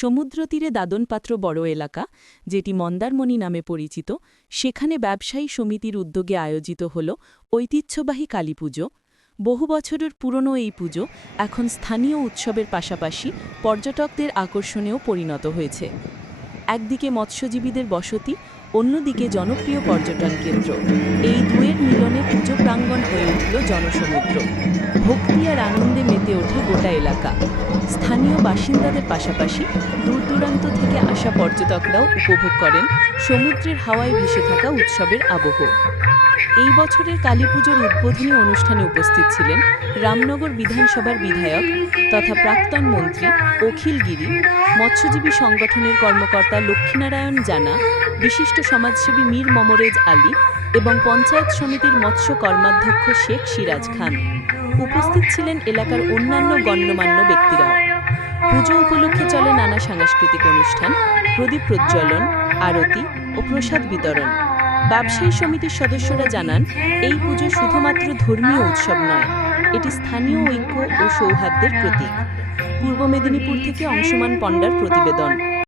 সমুদ্র তীরে দাদনপাত্র বড় এলাকা, যেটি মন্দারমণি নামে পরিচিত, সেখানে ব্যবসায়ী সমিতির উদ্যোগে আয়োজিত হল ঐতিহ্যবাহী কালী পুজো। বহু বছরের পুরনো এই পুজো এখন স্থানীয় উৎসবের পাশাপাশি পর্যটকদের আকর্ষণেও পরিণত হয়েছে। একদিকে মৎস্যজীবীদের বসতি অন্যদিকে জনপ্রিয় পর্যটন কেন্দ্র। এই দুয়ের মিলনে পুজো প্রাঙ্গণ হয়ে উঠল জনসমুদ্র। ভক্তি আর আনন্দে মেতে ওঠে গোটা এলাকা। স্থানীয় বাসিন্দাদের পাশাপাশি দূর দূরান্ত থেকে আসা পর্যটকরাও উপভোগ করেন সমুদ্রের হাওয়ায় ভেসে থাকা উৎসবের আবহ। এই বছরের কালীপুজোর উদ্বোধনী অনুষ্ঠানে উপস্থিত ছিলেন রামনগর বিধানসভার বিধায়ক তথা প্রাক্তন মন্ত্রী অখিল গিরি মৎস্যজীবী সংগঠনের কর্মকর্তা লক্ষ্মীনারায়ণ জানা বিশিষ্ট সমাজসেবী মীর মমরেজ আলী এবং পঞ্চায়েত সমিতির মৎস্য কর্মাধ্যক্ষ শেখ সিরাজ খান উপস্থিত ছিলেন এলাকার অন্যান্য গণ্যমান্য ব্যক্তিরাও। পুজো উপলক্ষে চলে নানা সাংস্কৃতিক অনুষ্ঠান, প্রদীপ প্রজ্বলন, আরতি ও প্রসাদ বিতরণ। ব্যবসায়ী সমিতির সদস্যরা জানান, এই পুজো শুধুমাত্র ধর্মীয় উৎসব নয়, এটি স্থানীয় ঐক্য ও সৌহার্দ্যের প্রতীক। পূর্ব মেদিনীপুর থেকে অংশমান পণ্ডার প্রতিবেদন।